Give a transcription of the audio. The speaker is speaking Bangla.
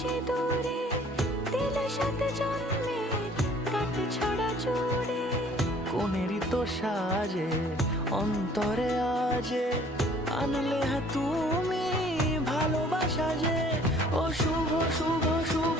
সিঁদুরে দিলে সাথে জন্মের কাট ছড়া জুড়ে। কোনেরই তো সাজে অন্তরে আজে আনলে তুমি ভালোবাসা যে। ও শুভ শুভ শুভ